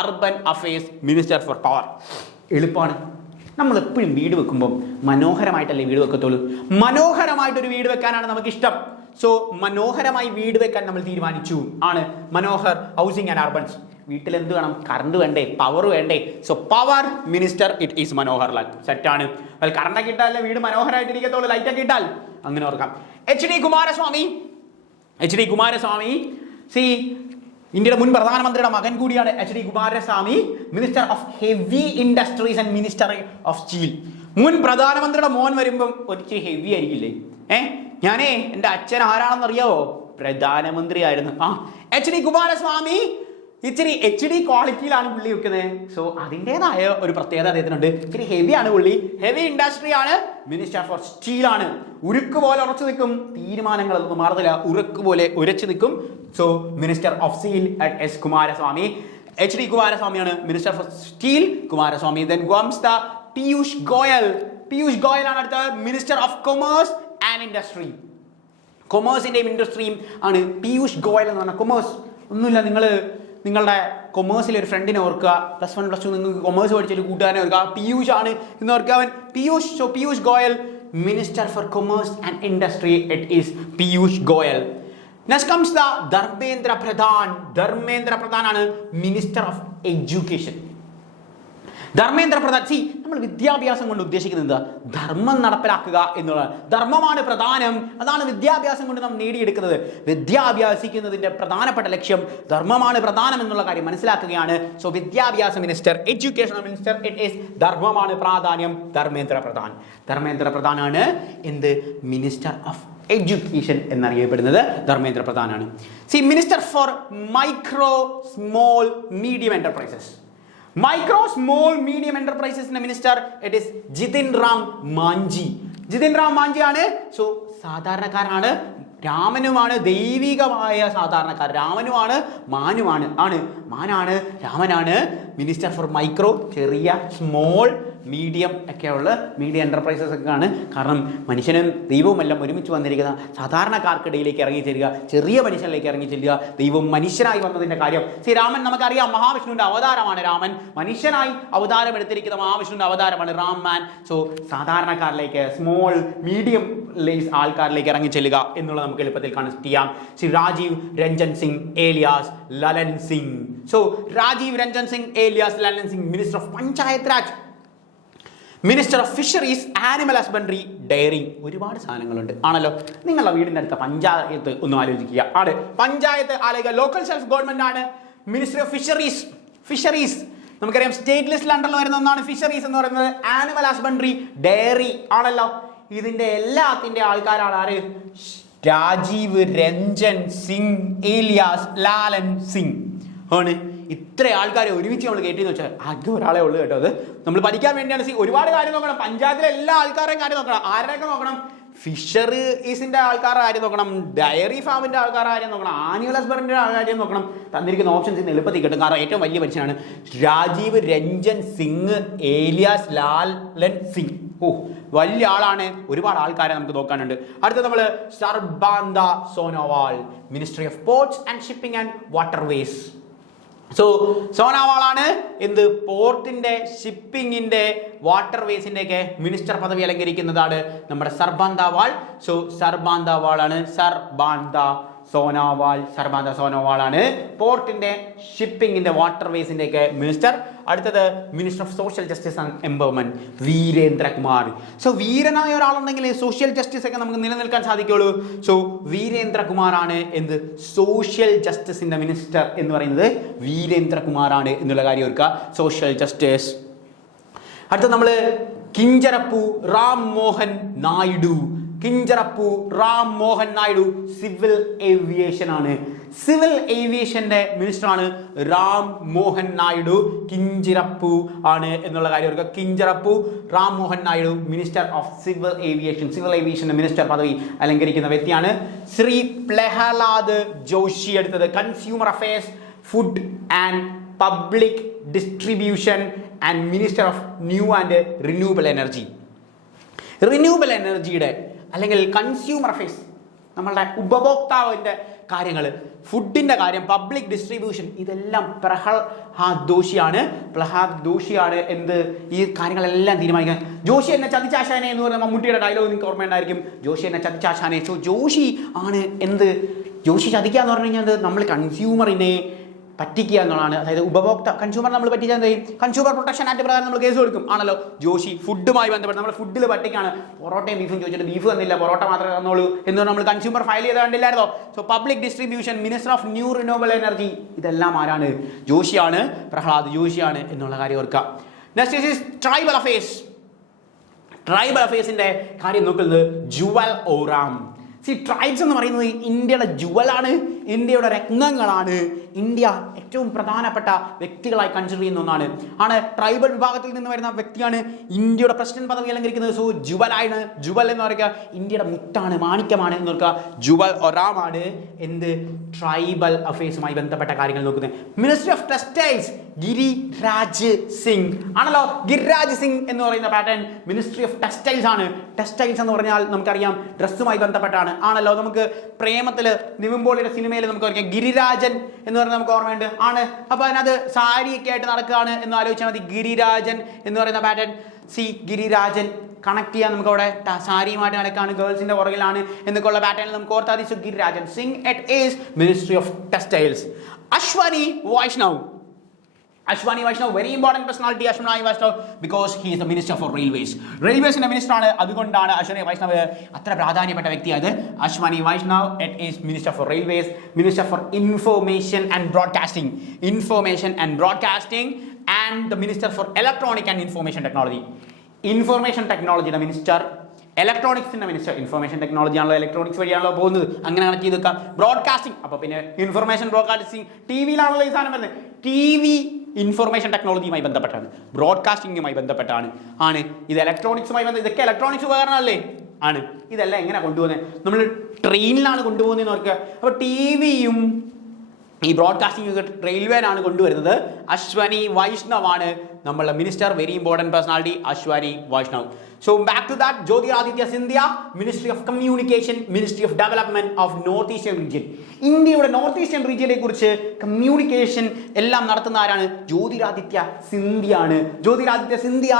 urban affairs, minister for power. എളുപ്പമാണ്. നമ്മൾ എപ്പോഴും വീട് വെക്കുമ്പോൾ മനോഹരമായിട്ടല്ലേ വീട് വെക്കത്തുള്ളൂ. മനോഹരമായിട്ടൊരു വീട് വെക്കാനാണ് നമുക്കിഷ്ടം. സോ മനോഹരമായി വീട് വെക്കാൻ നമ്മൾ തീരുമാനിച്ചു ആണ് മനോഹർ ഹൗസിംഗ് ആൻഡ് അർബൻസ്. വീട്ടിൽ എന്ത് വേണം? കറണ്ട് വേണ്ടേ? പവർ വേണ്ടേ? So power minister it is Manohar Lal. സെറ്റാണ്. കറണ്ടൊക്കെ ഇട്ടാലേ വീട് മനോഹരമായിട്ടിരിക്കത്തുള്ളൂ. ലൈറ്റൊക്കെ ഇട്ടാൽ അങ്ങനെ ഓർക്കാം. എച്ച് ഡി കുമാരസ്വാമി ഇന്ത്യയുടെ മുൻ പ്രധാനമന്ത്രിയുടെ മകൻ കൂടിയാണ് H D Kumaraswamy. Minister of heavy industries and minister of steel. മുൻ പ്രധാനമന്ത്രിയുടെ മോൻ വരുമ്പം ഒരിച്ചിരി ഹെവി ആയിരിക്കില്ലേ? എൻ്റെ അച്ഛൻ ആരാണെന്ന് അറിയാവോ? പ്രധാനമന്ത്രി ആയിരുന്നു. എച്ച് ഡി കുമാരസ്വാമി ഇച്ചിരി എച്ച് ഡി ക്വാളിറ്റിയിലാണ് പുള്ളി വെക്കുന്നത്. സോ അതിൻ്റെതായ ഒരു പ്രത്യേകത അദ്ദേഹത്തിനുണ്ട്. ഇച്ചിരി ഹെവിയാണ് പുള്ളി. ഹെവി ഇൻഡസ്ട്രി ആണ്. മിനിസ്റ്റർ ഫോർ സ്റ്റീൽ ആണ്. ഉരുക്ക് പോലെ ഉറച്ചു നിൽക്കും. തീരുമാനങ്ങളൊന്നും മാറുന്നില്ല. ഉരുക്ക് പോലെ ഉരച്ചു നിൽക്കും. So minister of steel S Kumaraswamy. H D കുമാരസ്വാമിയാണ് minister for steel. Kumaraswamy. Then comes the Piyush Goyal ആണ് അടുത്ത minister of commerce and industry. കൊമേഴ്സിന്റെയും ഇൻഡസ്ട്രിയും ആണ് പീയൂഷ് ഗോയൽ എന്ന് പറഞ്ഞാൽ. കൊമേഴ്സ് ഒന്നുമില്ല, നിങ്ങളുടെ കൊമേഴ്സിലെ ഒരു ഫ്രണ്ടിനെ ഓർക്കുക. +1 +2 നിങ്ങൾക്ക് കൊമേഴ്സ് പഠിച്ചൊരു കൂട്ടുകാരനെ ഓർക്കുക. പീയൂഷ് ആണ് എന്ന് ഓർക്കുക. അവൻ Piyush Goyal, minister for commerce and industry it is Piyush Goyal. Next comes the Dharmendra Pradhan ആണ് minister of education. Dharmendra Pradhan. നമ്മൾ വിദ്യാഭ്യാസം കൊണ്ട് ഉദ്ദേശിക്കുന്നത് എന്താ? ധർമ്മം നടപ്പിലാക്കുക എന്നുള്ളതാണ്. ധർമ്മമാണ് പ്രധാനം. അതാണ് വിദ്യാഭ്യാസം കൊണ്ട് നാം നേടിയെടുക്കുന്നത്. വിദ്യാഭ്യാസിക്കുന്നതിന്റെ പ്രധാനപ്പെട്ട ലക്ഷ്യം ധർമ്മമാണ് പ്രധാനം എന്നുള്ള കാര്യം മനസ്സിലാക്കുകയാണ്. സോ വിദ്യാഭ്യാസ minister, education minister it is ധർമ്മമാണ് പ്രാധാന്യം. ധർമ്മേന്ദ്ര പ്രധാനാണ് എന്ത്? മിനിസ്റ്റർ ഓഫ് എഡ്യൂക്കേഷൻ എന്നറിയപ്പെടുന്നത് ധർമ്മേന്ദ്ര പ്രധാനാണ്. Minister for micro small medium enterprises. Micro small medium എന്റർപ്രൈസസിന്റെ minister it is Jitan Ram Manjhi ആണ്. സോ സാധാരണക്കാരനാണ്. രാമനുമാണ് ദൈവികമായ സാധാരണക്കാർ. രാമനുമാണ് മാനാണ് രാമനാണ്. മിനിസ്റ്റർ ഫോർ മൈക്രോ, ചെറിയ, സ്മോൾ, മീഡിയം ഒക്കെയുള്ള മീഡിയം എന്റർപ്രൈസസ് ഒക്കെ ആണ്. കാരണം മനുഷ്യനും ദൈവവും എല്ലാം ഒരുമിച്ച് വന്നിരിക്കുന്ന സാധാരണക്കാർക്കിടയിലേക്ക് ഇറങ്ങിച്ചെല്ലുക, ചെറിയ മനുഷ്യരിലേക്ക് ഇറങ്ങിച്ചെല്ലുക. ദൈവം മനുഷ്യനായി വന്നതിന്റെ കാര്യം. രാമൻ നമുക്കറിയാം, മഹാവിഷ്ണുവിന്റെ അവതാരമാണ് രാമൻ. മനുഷ്യനായി അവതാരം എടുത്തിരിക്കുന്ന മഹാവിഷ്ണുവിന്റെ അവതാരമാണ് റാംമാൻ. സോ സാധാരണക്കാരിലേക്ക്, സ്മോൾ മീഡിയം ആൾക്കാരിലേക്ക് ഇറങ്ങിച്ചെല്ലുക എന്നുള്ളത് നമുക്ക് എളുപ്പത്തിൽ കണക്ട് ചെയ്യാം. Rajiv Ranjan Singh alias Lalan Singh. So Rajiv Ranjan Singh alias Lalan Singh, minister of panchayat raj, minister of fisheries, animal husbandry, dairying. ഒരുപാട് സാധനങ്ങളുണ്ട് ആണല്ലോ. നിങ്ങളുടെ വീടിൻ്റെ അടുത്ത പഞ്ചായത്ത് ഒന്ന് ആലോചിക്കുക. പഞ്ചായത്ത് ആലോചിക്കുക. ലോക്കൽ സെൽഫ് ഗവൺമെന്റ് ആണ്. മിനിസ്റ്റർ ഓഫ് ഫിഷറീസ് നമുക്കറിയാം സ്റ്റേറ്റ് ലിസ്റ്റിൽ അണ്ടറിൽ വരുന്ന ഒന്നാണ് ഫിഷറീസ് എന്ന് പറയുന്നത്. ആനിമൽ ഹസ്ബൻഡറി, ഡയറി ആണല്ലോ. ഇതിന്റെ എല്ലാത്തിന്റെ ആൾക്കാരാണ് ആര്? രാജീവ് രഞ്ജൻ സിംഗ് ഏലിയാസ് ലാലൻ സിംഗ് ആണ്. ഇത്ര ആൾക്കാരെ ഒരുമിച്ച് നമ്മൾ കേട്ടിന്ന് വെച്ചാൽ ആകെ ഒരാളെ ഉള്ളൂ കേട്ടോ. അത് നമ്മൾ പഠിക്കാൻ വേണ്ടിയാണ്. ഒരുപാട് കാര്യം നോക്കണം. പഞ്ചായത്തിലെ എല്ലാ ആൾക്കാരെയും കാര്യം നോക്കണം. ആരുടെയൊക്കെ നോക്കണം? ഫിഷറീസിന്റെ ആൾക്കാരുടെ കാര്യം നോക്കണം, ഡയറി ഫാമിന്റെ ആൾക്കാരുടെ കാര്യം നോക്കണം, ആനിമൽ ഹസ്ബൻഡറിന്റെ കാര്യം നോക്കണം. തന്നിരിക്കുന്ന ഓപ്ഷൻസ് ഇന്ന് എളുപ്പത്തിൽ കിട്ടും. കാരണം ഏറ്റവും വലിയ മനുഷ്യനാണ് രാജീവ് രഞ്ജൻ സിംഗ് ഏലിയാസ് ലാലൻ സിംഗ്. ഓ, വലിയ ആളാണ്. ഒരുപാട് ആൾക്കാരെ നമുക്ക് നോക്കാനുണ്ട്. അടുത്ത നമ്മൾ Sarbananda Sonowal, ministry of ports and shipping and waterways. So സോനോവാളാണ് എന്ത്? പോർട്ടിന്റെ, ഷിപ്പിങ്ങിന്റെ, വാട്ടർവേസിന്റെ ഒക്കെ മിനിസ്റ്റർ പദവി അലങ്കരിക്കുന്നതാണ് നമ്മുടെ സർബാനന്ദ വാൾ. സോ സർബാനന്ദ വാളാണ് സർബാനന്ദ സോനോവാൾ ആണ് പോർട്ടിന്റെ, ഷിപ്പിങ്ങിന്റെ, വാട്ടർവേസിന്റെ ഒക്കെ മിനിസ്റ്റർ. അടുത്തത് minister of social justice and empowerment, Virendra Kumar. So വീരനായ ഒരാളുണ്ടെങ്കിൽ സോഷ്യൽ ജസ്റ്റിസ് ഒക്കെ നമുക്ക് നിലനിൽക്കാൻ സാധിക്കുള്ളൂ. സോ വീരേന്ദ്രകുമാർ ആണ് എന്ത്? സോഷ്യൽ ജസ്റ്റിസിന്റെ മിനിസ്റ്റർ എന്ന് പറയുന്നത് വീരേന്ദ്രകുമാർ ആണ് എന്നുള്ള കാര്യം ഓർക്കുക. Social justice. അടുത്ത നമ്മൾ കിഞ്ചരപ്പു റാം മോഹൻ നായിഡു. കിഞ്ചറപ്പു റാം മോഹൻ നായിഡു സിവിൽ ഏവിയേഷൻ ആണ്. സിവിൽ ഏവിയേഷന്റെ മിനിസ്റ്റർ ആണ് റാം മോഹൻ നായിഡു. കിഞ്ചിറപ്പു ആണ് എന്നുള്ള കാര്യം ഓർക്കുക. Kinjarapu Ram Mohan Naidu minister of civil aviation. Civil ഏവിയേഷന്റെ മിനിസ്റ്റർ പദവി അലങ്കരിക്കുന്ന വ്യക്തിയാണ്. ശ്രീ പ്രഹ്ലാദ് ജോഷി. അടുത്തത് consumer affairs, food and public distribution and minister of new and renewable energy. Renewable എനർജിയുടെ അല്ലെങ്കിൽ കൺസ്യൂമർ അഫയേഴ്സ്, നമ്മളുടെ ഉപഭോക്താവിൻ്റെ കാര്യങ്ങൾ, ഫുഡിൻ്റെ കാര്യം, പബ്ലിക് ഡിസ്ട്രിബ്യൂഷൻ, ഇതെല്ലാം പ്രഹ്ലാദ് ജോഷിയാണ് എന്ത് ഈ കാര്യങ്ങളെല്ലാം തീരുമാനിക്കുന്നത്. ജോഷി എന്നെ ചതിച്ചാശാനെ എന്ന് പറയുന്ന മമ്മൂട്ടിയുടെ ഡയലോഗ് നിങ്ങൾക്ക് ഓർമ്മയുണ്ടായിരിക്കും. ജോഷി എന്നെ ചതിച്ചാശാനെ. സോ ജോഷി ആണ് എന്ത്? ജോഷി ചതിക്കുക എന്ന് പറഞ്ഞു കഴിഞ്ഞാൽ നമ്മൾ കൺസ്യൂമറിനെ പറ്റിക്കുക എന്നുള്ളതാണ്. അതായത് കൺസ്യൂമർ നമ്മൾ പറ്റിച്ചാൽ എന്ത് ചെയ്യും? കൺസ്യൂമർ പ്രൊട്ടക്ഷൻ ആക്ട് പ്രകാരം നമ്മൾ കേസ് കൊടുക്കും ആണല്ലോ. ജോഷി ഫുഡുമായി ബന്ധപ്പെട്ട് നമ്മൾ ഫുഡിൽ പറ്റിക്കാണ്. പൊറോട്ടയും ബീഫും ചോദിച്ചിട്ട് ബീഫ് തന്നില്ല, പൊറോട്ട മാത്രമേ തന്നോളൂ എന്ന് നമ്മൾ കൺസ്യൂമർ ഫയൽ ചെയ്ത് കണ്ടില്ലായിരുന്നോ? So public distribution, minister of new renewable energy, ഇതെല്ലാം ആരാണ്? ജോഷിയാണ്, പ്രഹ്ലാദ് ജോഷിയാണ് എന്നുള്ള കാര്യം ഓർക്കുക. Next is tribal affairs. Tribal അഫയേഴ്സിന്റെ കാര്യം നോക്കുന്നത് ജുവൽ ഓറാം. ട്രൈബ്സ് എന്ന് പറയുന്നത് ഇന്ത്യയുടെ ജുവലാണ്, ഇന്ത്യയുടെ രത്നങ്ങളാണ്. ഇന്ത്യ ഏറ്റവും പ്രധാനപ്പെട്ട വ്യക്തികളായി കൺസിഡർ ചെയ്യുന്ന ഒന്നാണ്. ട്രൈബൽ വിഭാഗത്തിൽ നിന്ന് വരുന്ന വ്യക്തിയാണ് ഇന്ത്യയുടെ പ്രസിഡന്റ് പദവി അലങ്കരിക്കുന്നത്. സോ ജുവലാണ്. ജുവൽ എന്ന് പറയുക ഇന്ത്യയുടെ മുത്താണ്, മാണിക്യമാണ് എന്ന് ഓർക്കുക. ജുവൽ ഒറാം ആണ് എന്ത്? ട്രൈബൽ അഫയേഴ്സുമായി ബന്ധപ്പെട്ട കാര്യങ്ങൾ നോക്കുന്നത്. Ministry of textiles Giriraj Singh ആണല്ലോ. ഗിരിരാജ് സിംഗ് എന്ന് പറയുന്ന പാറ്റേൺ മിനിസ്ട്രി ഓഫ് ടെക്സ്റ്റൈൽസ് ആണ്. ടെക്സ്റ്റൈൽസ് എന്ന് പറഞ്ഞാൽ നമുക്കറിയാം ഡ്രസ്സുമായി ബന്ധപ്പെട്ടാണ് ആണല്ലോ. നമുക്ക് പ്രേമത്തിൽ നിവിൻ പോളിയുടെ സിനിമയിൽ നമുക്ക് ഓർക്കാം ഗിരിരാജൻ എന്ന് പറഞ്ഞാൽ നമുക്ക് ഓർമ്മയുണ്ട് അപ്പോൾ അതിനകത്ത് സാരിയൊക്കെ ആയിട്ട് നടക്കുകയാണ് എന്ന് ആലോചിച്ചാൽ മതി. ഗിരിരാജൻ എന്ന് പറയുന്ന പാറ്റേൺ. ഗിരിരാജൻ കണക്ട് ചെയ്യാൻ നമുക്ക് അവിടെ സാരിയുമായിട്ട് നടക്കാണ്, ഗേൾസിന്റെ പുറകിലാണ് എന്നൊക്കെയുള്ള പാറ്റേണിൽ നമുക്ക് ഓർത്താൽ മതി. Giriraj Singh at is ministry of textiles. Ashwini Vaishnaw. very important personality. Ashwani Vaishnav because he is the minister for railways. റെയിൽവേസിന്റെ മിനിസ്റ്റർ ആണ്. അതുകൊണ്ടാണ് അശ്വനി വൈഷ്ണവ് അത്ര പ്രാധാന്യപ്പെട്ട വ്യക്തിയായത്. Ashwini Vaishnaw it is minister for railways, minister for information and broadcasting and the minister for electronic and information technology. Information ടെക്നോളജിയുടെ minister, ഇലക്ട്രോണിക്സിന്റെ minister. Information technology ആണല്ലോ, electronics വഴിയാണല്ലോ പോകുന്നത്. അങ്ങനെ കണക്ട് ചെയ്ത് വെക്കാം. ബ്രോഡ്കാസ്റ്റിംഗ്, അപ്പോൾ പിന്നെ ഇൻഫർമേഷൻ ബ്രോഡ്കാസ്റ്റിംഗ്, ടി വിയിലാണല്ലോ ഈ സാധനം വരുന്നത്. ടി വി ഇൻഫർമേഷൻ ടെക്നോളജിയുമായി ബന്ധപ്പെട്ടാണ്, ബ്രോഡ്കാസ്റ്റിംഗുമായി ബന്ധപ്പെട്ടാണ്. ഇത് ഇലക്ട്രോണിക്സുമായി ഇതൊക്കെ ഇലക്ട്രോണിക്സ് ഉപകരണമല്ലേ? ഇതെല്ലാം എങ്ങനെ കൊണ്ടുപോകുന്നത്? നമ്മൾ ട്രെയിനിലാണ് കൊണ്ടുപോകുന്നതെന്ന് ഓർക്കുക. അപ്പോൾ ടി വിയും ഈ ബ്രോഡ്കാസ്റ്റിംഗ് റെയിൽവേനാണ് കൊണ്ടുവരുന്നത്. അശ്വനി വൈഷ്ണവ് ആണ് നമ്മളുടെ minister. Very important personality Ashwini Vaishnaw. So back to that, Jyotiraditya Scindia, Ministry of Communication, Ministry of Development of North Eastern Region. ഇന്ത്യയുടെ നോർത്ത് ഈസ്റ്റേൺ റീജിയനെ കുറിച്ച് കമ്മ്യൂണിക്കേഷൻ എല്ലാം നടത്തുന്ന ആരാണ്? ജ്യോതിരാദിത്യ സിന്ധ്യ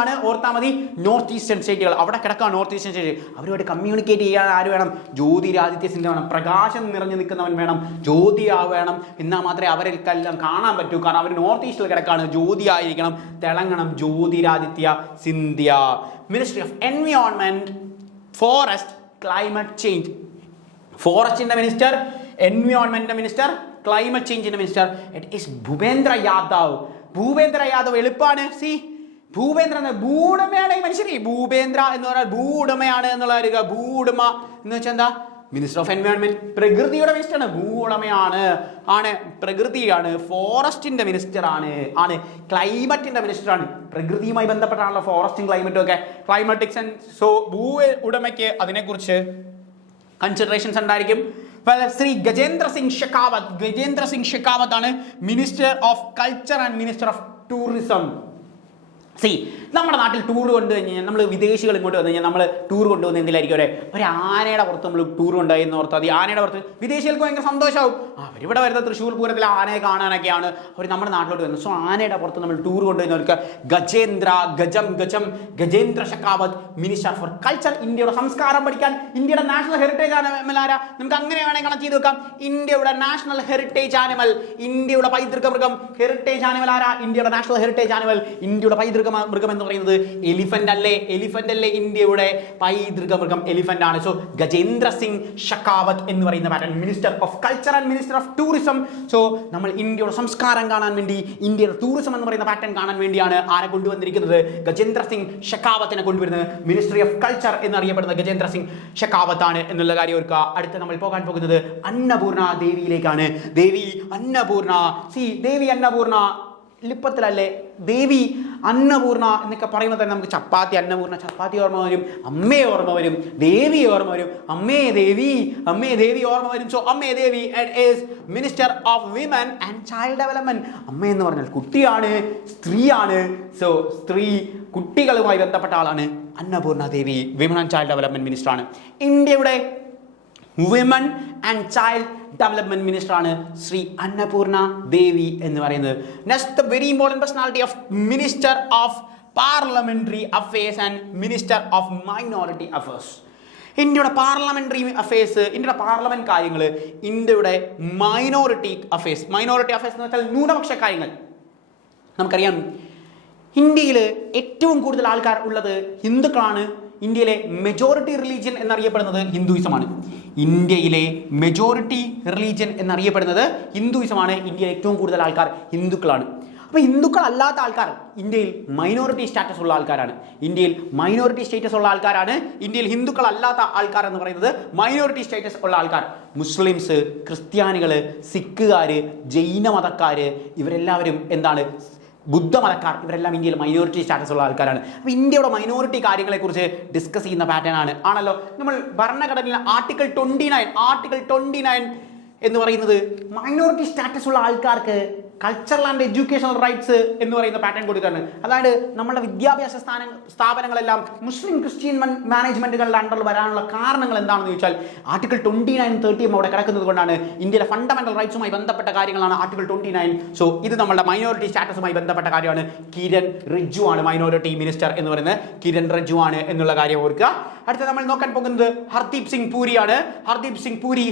ആണ്. ഓർത്താൽ മതി. നോർത്ത് ഈസ്റ്റേൺ സ്റ്റേറ്റുകൾ അവിടെ കിടക്കുക. നോർത്ത് ഈസ്റ്റേൺ സ്റ്റേറ്റ് അവരുമായിട്ട് കമ്മ്യൂണിക്കേറ്റ് ചെയ്യാൻ ആര് വേണം? ജ്യോതിരാദിത്യ സിന്ധ്യ വേണം. പ്രകാശം നിറഞ്ഞു നിൽക്കുന്നവൻ വേണം, ജ്യോതിയാ വേണം. എന്നാൽ മാത്രമേ അവരെല്ലാം കാണാൻ പറ്റൂ. കാരണം അവർ നോർത്ത് ഈസ്റ്റിൽ കിടക്കാണ്. ജ്യോതിയായിരിക്കണം, തിളങ്ങണം. Jyotiraditya Scindia. Ministry of Environment, Forest, Climate Change. ഫോറസ്റ്റിന്റെ മിനിസ്റ്റർ, എൻവയോൺമെന്റിന്റെ മിനിസ്റ്റർ, ക്ലൈമറ്റ് ചേഞ്ചിന്റെ minister it is Bhupender Yadav. Bhupender Yadav എളുപ്പമാണ്. ഭൂപേന്ദ്ര എന്ന ഭൂവുടമയാണ് ഈ മനുഷ്യന്. ഭൂപേന്ദ്ര എന്ന് പറഞ്ഞാൽ ഭൂവുടമയാണ് എന്നുള്ള അറിയുക. ഭൂവുടമ എന്ന് വെച്ചാൽ എന്താ? മിനിസ്റ്റർ ഓഫ് എൻവയോൺമെന്റ്, പ്രകൃതിയുടെ മിനിസ്റ്ററാണ്. ഭൂവുടമയാണ്, ആണ് പ്രകൃതിയാണ്, ഫോറസ്റ്റിന്റെ മിനിസ്റ്റർ ആണ് ക്ലൈമറ്റിന്റെ മിനിസ്റ്ററാണ്. പ്രകൃതിയുമായി ബന്ധപ്പെട്ടാണല്ലോ ഫോറസ്റ്റും ക്ലൈമറ്റും ഒക്കെ. ക്ലൈമറ്റിക്സ് ആൻഡ് സോ ഭൂ ഉടമയ്ക്ക് അതിനെക്കുറിച്ച് കൺസിഡറേഷൻസ് ഉണ്ടായിരിക്കും. ശ്രീ ഗജേന്ദ്ര സിംഗ് ഷെഖാവത്ത് ആണ് minister of culture and minister of tourism. നമ്മുടെ നാട്ടിൽ ടൂർ കൊണ്ടു കഴിഞ്ഞാൽ നമ്മൾ വിദേശികൾ ഇങ്ങോട്ട് വന്നു കഴിഞ്ഞാൽ നമ്മൾ ടൂർ കൊണ്ടുവന്ന് എന്തിലായിരിക്കും ഒരു ആനയുടെ പുറത്ത് നമ്മൾ ടൂർ കൊണ്ടുപോയി എന്ന് ഓർത്താൽ മതി. ആനയുടെ പുറത്ത് വിദേശികൾക്ക് ഭയങ്കര സന്തോഷമാവും. അവരിവിടെ വരുന്ന തൃശ്ശൂർ പൂരത്തിൽ ആനയെ കാണാനൊക്കെയാണ് അവർ നമ്മുടെ നാട്ടിലോട്ട് വരുന്നത്. സോ ആനയുടെ പുറത്ത് നമ്മൾ ടൂർ കൊണ്ടുവന്നവർക്ക് Gajendra Shekhawat minister for culture. ഇന്ത്യയുടെ സംസ്കാരം പഠിക്കാൻ, ഇന്ത്യയുടെ നാഷണൽ ഹെറിറ്റേജ് ആനിമൽ ആരാ? നമുക്ക് അങ്ങനെ വേണമെങ്കിൽ കണക്ട് ചെയ്ത് വെക്കാം. ഇന്ത്യയുടെ നാഷണൽ ഹെറിറ്റേജ് ആനിമൽ, ഇന്ത്യയുടെ പൈതൃക മൃഗം. ഹെറിറ്റേജ് ആനിമൽ ആരാ? ഇന്ത്യയുടെ നാഷണൽ ഹെറിറ്റേജ് ആനിമൽ, ഇന്ത്യയുടെ പൈതൃക മൃഗം എന്ന് പറയുന്നത് എലിഫന്റ് അല്ലേ? ഇന്ത്യയുടെ പൈതൃക മൃഗം എലിഫന്റ് ആണ്. സോ ഗജേന്ദ്ര സിംഗ് ഷെഖാവത്ത് എന്ന് പറയുന്ന pattern minister of culture and minister of tourism. So നമ്മൾ ഇന്ത്യയുടെ സംസ്കാരം കാണാൻ വേണ്ടി, ഇന്ത്യയുടെ ടൂറിസം എന്ന് പറയുന്ന പാറ്റേൺ കാണാൻ വേണ്ടിയാണ് ആരെ കൊണ്ടുവന്നിരിക്കുന്നത്? ഗജേന്ദ്ര സിംഗ് ഷെഖാവത്തിനെ കൊണ്ടുവരുന്നത്. മിനിസ്ട്രി ഓഫ് കൾച്ചർ എന്നറിയപ്പെടുന്ന ഗജേന്ദ്ര സിംഗ് ഷെഖാവത്ത് ആണ് എന്നുള്ള കാര്യം ഓർക്കുക. അടുത്ത നമ്മൾ പോകാൻ പോകുന്നത് അന്നപൂർണ ദേവിയിലേക്കാണ്. ദേവി അന്നപൂർണ എളുപ്പത്തിലല്ലേ? ദേവി അന്നപൂർണ എന്നൊക്കെ പറയുമ്പോൾ തന്നെ നമുക്ക് ചപ്പാത്തി ഓർമ്മ വരും, അമ്മയെ ഓർമ്മ വരും, ദേവി ഓർമ്മ വരും, അമ്മേ ദേവി ഓർമ്മ വരും. സോ അമ്മേ Devi is minister of women and child development. അമ്മ എന്ന് പറഞ്ഞാൽ കുട്ടിയാണ്, സ്ത്രീയാണ്. സോ സ്ത്രീ കുട്ടികളുമായി ബന്ധപ്പെട്ട ആളാണ് Annapurna Devi. Women and child development minister ആണ്. ഇന്ത്യയുടെ women and child development minister ആണ് ശ്രീ അന്നപൂർണ ദേവി എന്ന് പറയുന്നത്. Next very important personality of minister of parliamentary affairs and minister of minority affairs. ഇന്ത്യയുടെ പാർലമെന്ററി അഫയേഴ്സ്, ഇന്ത്യയുടെ പാർലമെന്റ് കാര്യങ്ങൾ, ഇന്ത്യയുടെ മൈനോറിറ്റി അഫയേഴ്സ് എന്ന് വെച്ചാൽ ന്യൂനപക്ഷ കാര്യങ്ങൾ. നമുക്കറിയാം ഇന്ത്യയിൽ ഏറ്റവും കൂടുതൽ ആൾക്കാർ ഉള്ളത് ഹിന്ദുക്കളാണ്. ഇന്ത്യയിലെ മെജോറിറ്റി റിലീജിയൻ എന്നറിയപ്പെടുന്നത് ഹിന്ദുയിസമാണ്. ഇന്ത്യയിലെ ഏറ്റവും കൂടുതൽ ആൾക്കാർ ഹിന്ദുക്കളാണ്. അപ്പോൾ ഹിന്ദുക്കൾ അല്ലാത്ത ആൾക്കാർ ഇന്ത്യയിൽ മൈനോറിറ്റി സ്റ്റാറ്റസ് ഉള്ള ആൾക്കാരാണ്. ഇന്ത്യയിൽ ഹിന്ദുക്കൾ അല്ലാത്ത ആൾക്കാർ എന്ന് പറയുന്നത് മൈനോറിറ്റി സ്റ്റാറ്റസ് ഉള്ള ആൾക്കാർ. മുസ്ലിംസ്, ക്രിസ്ത്യാനികൾ, സിഖുകാർ, ജൈന മതക്കാർ, ഇവരെല്ലാവരും എന്താണ്? ബുദ്ധമതക്കാർ, ഇവരെല്ലാം ഇന്ത്യയിൽ മൈനോറിറ്റി സ്റ്റാറ്റസ് ഉള്ള ആൾക്കാരാണ്. അപ്പോൾ ഇന്ത്യയുടെ മൈനോറിറ്റി കാര്യങ്ങളെക്കുറിച്ച് ഡിസ്കസ് ചെയ്യുന്ന പാറ്റേൺ ആണല്ലോ നമ്മൾ ഭരണഘടനയിലെ ആർട്ടിക്കിൾ 29 എന്ന് പറയുന്നത് മൈനോറിറ്റി സ്റ്റാറ്റസ് ഉള്ള ആൾക്കാർക്ക് കൾച്ചറൽ ആൻഡ് എഡ്യൂക്കേഷണൽ റൈറ്റ്സ് എന്ന് പറയുന്ന പാറ്റേൺ കൊടുക്കുകയാണ്. അതായത് നമ്മുടെ വിദ്യാഭ്യാസ സ്ഥാപനങ്ങളെല്ലാം മുസ്ലിം ക്രിസ്ത്യൻ മാനേജ്മെന്റുകളുടെ അണ്ടറിൽ വരാനുള്ള കാരണങ്ങൾ എന്താണെന്ന് ചോദിച്ചാൽ ആർട്ടിക്കിൾ 29, 30 അവിടെ കിടക്കുന്നത് കൊണ്ടാണ്. ഇന്ത്യയിലെ ഫണ്ടമെന്റൽ റൈറ്റ്സുമായി ബന്ധപ്പെട്ട കാര്യങ്ങളാണ് ആർട്ടിക്കിൾ 29. സോ ഇത് നമ്മുടെ മൈനോറിറ്റി സ്റ്റാറ്റസുമായി ബന്ധപ്പെട്ട കാര്യമാണ്. കിരൺ റിജ്ജു ആണ് മൈനോറിറ്റി മിനിസ്റ്റർ എന്ന് പറയുന്നത്. കിരൺ റിജ്ജു ആണ് എന്നുള്ള കാര്യം ഓർക്കുക. അടുത്ത നമ്മൾ നോക്കാൻ പോകുന്നത് ഹർദീപ് സിംഗ് പുരി.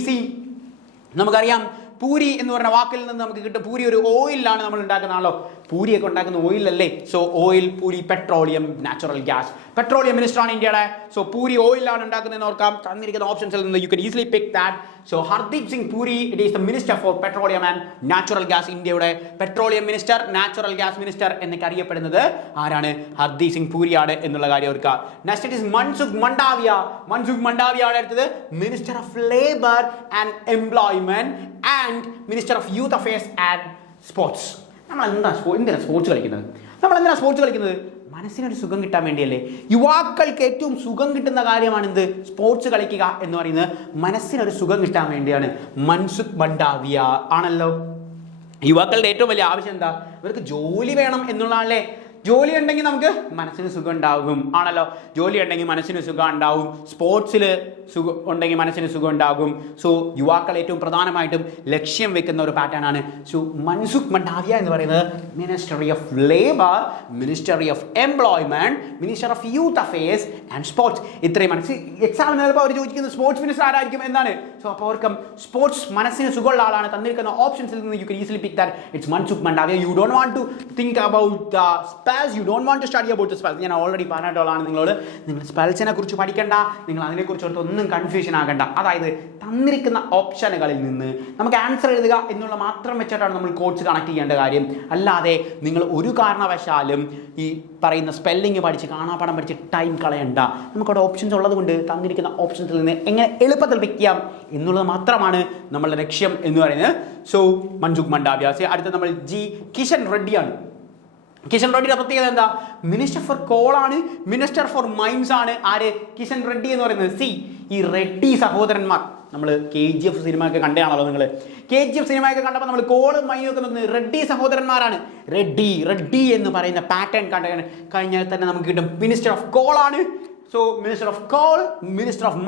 നമുക്കറിയാം പൂരി എന്ന് പറഞ്ഞ വാക്കിൽ നിന്ന് നമുക്ക് കിട്ടും. പൂരി ഒരു ഓയിലാണ് നമ്മൾ ഉണ്ടാക്കുന്നതാണല്ലോ. പൂരിയൊക്കെ ഉണ്ടാക്കുന്ന ഓയിലല്ലേ? So oil, puri, petroleum, natural gas. Petroleum minister ആണ് ഇന്ത്യയുടെ. സോ പൂരി ഓയിലാണ് ഉണ്ടാക്കുന്നതെന്ന് ഓർക്കാം. തന്നിരിക്കുന്ന ഓപ്ഷൻസിൽ നിന്ന് you can easily pick that. So Hardeep Singh Puri, it is the minister for petroleum and natural gas. ഇന്ത്യയുടെ petroleum minister, natural gas minister എന്നൊക്കെ അറിയപ്പെടുന്നത് ആരാണ്? ഹർദീപ് സിംഗ് പുരിയാണ് എന്നുള്ള കാര്യം ഓർക്കുക. Next it is Mansukh Mandaviya ആണ് അടുത്തത്. Minister of labour and employment and minister of youth affairs and sports. എന്തിനാണ് സ്പോർട്സ് കളിക്കുന്നത്? മനസ്സിനൊരു സുഖം കിട്ടാൻ വേണ്ടിയല്ലേ? യുവാക്കൾക്ക് ഏറ്റവും സുഖം കിട്ടുന്ന കാര്യമാണ് എന്ത്? സ്പോർട്സ് കളിക്കുക എന്ന് പറയുന്നത് മനസ്സിനൊരു സുഖം കിട്ടാൻ വേണ്ടിയാണ്. മൻസുഖ് മണ്ഡാവിയ ആണല്ലോ. യുവാക്കളുടെ ഏറ്റവും വലിയ ആവശ്യം എന്താ? ഇവർക്ക് ജോലി വേണം എന്നുള്ളതല്ലേ. ജോലി ഉണ്ടെങ്കിൽ നമുക്ക് മനസ്സിന് സുഖം ഉണ്ടാകും ആണല്ലോ. ജോലി ഉണ്ടെങ്കിൽ മനസ്സിന് സുഖം ഉണ്ടാവും. സ്പോർട്സിൽ സുഖം ഉണ്ടെങ്കിൽ മനസ്സിന് സുഖം ഉണ്ടാകും. സോ യുവാക്കൾ ഏറ്റവും പ്രധാനമായിട്ടും ലക്ഷ്യം വെക്കുന്ന ഒരു പാറ്റേൺ ആണ്. സോ മൻസുഖ് മണ്ഡാവിയ എന്ന് പറയുന്നത് ministry of labour, ministry of employment, minister of youth affairs and sports. ഇത്രയും എക്സാമിന് ചിലപ്പോൾ അവർ ചോദിക്കുന്നത് സ്പോർട്സ് മിനിസ്റ്റർ ആരായിരിക്കും എന്നാണ്. സോ അപ്പോൾ അവർക്കും സ്പോർട്സ് മനസ്സിന് സുഖമുള്ള ആളാണ്. തന്നിരിക്കുന്ന ഓപ്ഷൻസിൽ നിന്ന് you can easily pick that it's Mansukh Mandaviya. You don't want to think about the spells, you don't want to study about the spells. ഞാൻ ഓൾറെഡി പറഞ്ഞിട്ടുള്ളതാണ് നിങ്ങളോട്, നിങ്ങൾ സ്പെൽസിനെ കുറിച്ച് പഠിക്കണ്ട, നിങ്ങൾ അതിനെക്കുറിച്ച് ഒന്നും കൺഫ്യൂഷൻ ആകണ്ട. അതായത് തന്നിരിക്കുന്ന ഓപ്ഷനുകളിൽ നിന്ന് നമുക്ക് ആൻസർ എഴുതുക എന്നുള്ള മാത്രം വെച്ചിട്ടാണ് നമ്മൾ കോഡ്സ് കണക്ട് ചെയ്യേണ്ട കാര്യം. അല്ലാതെ നിങ്ങൾ ഒരു കാരണവശാലും ഈ പറയുന്ന സ്പെല്ലിങ് പഠിച്ച് കാണാപ്പാഠം പഠിച്ച് ടൈം കളയണ്ട. നമുക്കവിടെ ഓപ്ഷൻസ് ഉള്ളത് കൊണ്ട് തന്നിരിക്കുന്ന ഓപ്ഷൻസിൽ നിന്ന് എങ്ങനെ എളുപ്പത്തിൽ പിക്ക് ചെയ്യാം എന്നുള്ളത് മാത്രമാണ് നമ്മളുടെ ലക്ഷ്യം എന്ന് പറയുന്നത്. സോ മൻസുഖ് മണ്ഡാവ്യ. അടുത്ത നമ്മൾ കിഷൻ റെഡ്ഡിയാണ്. കിഷൻ റെഡ്ഡിയുടെ പ്രത്യേകത എന്താ? മിനിസ്റ്റർ ഫോർ കോൾ ആണ്, മിനിസ്റ്റർ ഫോർ മൈൻസ് ആണ്. ആര്? കിഷൻ റെഡ്ഡി എന്ന് പറയുന്നത്. ഈ റെഡ്ഡി സഹോദരന്മാർ നമ്മൾ KGF സിനിമയൊക്കെ കണ്ടതാണല്ലോ നിങ്ങൾ. KGF സിനിമയൊക്കെ കണ്ടപ്പോൾ നമ്മൾ കോളും മൈനും ഒക്കെ നോക്കുന്നത് റെഡ്ഡി സഹോദരന്മാരാണ്. റെഡ്ഡി എന്ന് പറയുന്ന പാറ്റേൺ കഴിഞ്ഞാൽ തന്നെ നമുക്ക് കിട്ടും. മിനിസ്റ്റർ ഓഫ് കോൾ ആണ്. So minister of coal, minister of